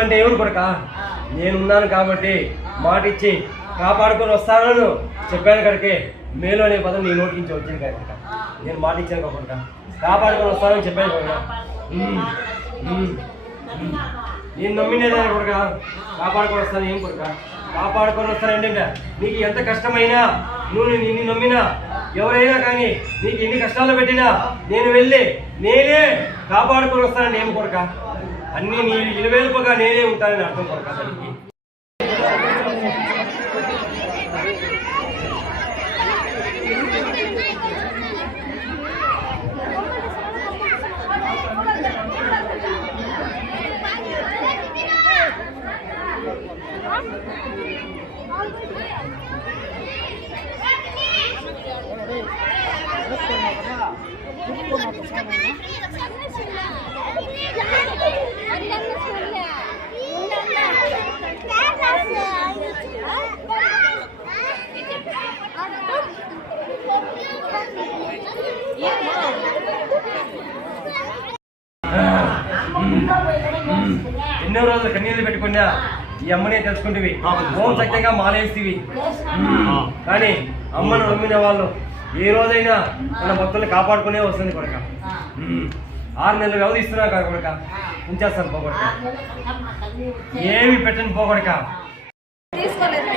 అంటే ఎవరు కొడక నేనున్నాను కాబట్టి మాట ఇచ్చి కాపాడుకొని వస్తానని చెప్పాను కడికే మేలు అనే పదం నీ నోటి నుంచి వచ్చింది కనుక నేను మాట ఇచ్చాను కొడక కాపాడుకొని వస్తానని చెప్పాను కొడక నేను నమ్మినేదాన్ని కొడక కాపాడుకొని వస్తాను ఏం కొడక కాపాడుకొని వస్తానంటే నీకు ఎంత కష్టమైనా నువ్వు నిన్ను నమ్మినా ఎవరైనా కానీ నీకు ఎన్ని కష్టాలు పెట్టినా నేను వెళ్ళి నేనే కాపాడుకొని వస్తానని ఏం కొడక అన్ని నీ ఇలవేలుపుగా నేనే ఉంటానని అర్థం కొరక దానికి ఎన్నో రోజులు కన్నీళ్ళు పెట్టుకున్నా ఈ అమ్మనే తెలుసుకుంటేవి ఓం సత్యంగా మాలేస్తేవి కానీ అమ్మను నమ్మిన వాళ్ళు ఏ రోజైనా మన భక్తుల్ని కాపాడుకునే వస్తుంది కొడక 6 నెలలు వ్యవధి ఇస్తున్నా కదా కొడక ఉంచేస్తాను పోగొడక ఏమి పెట్టండి పోగొడక తీసుకోలేదు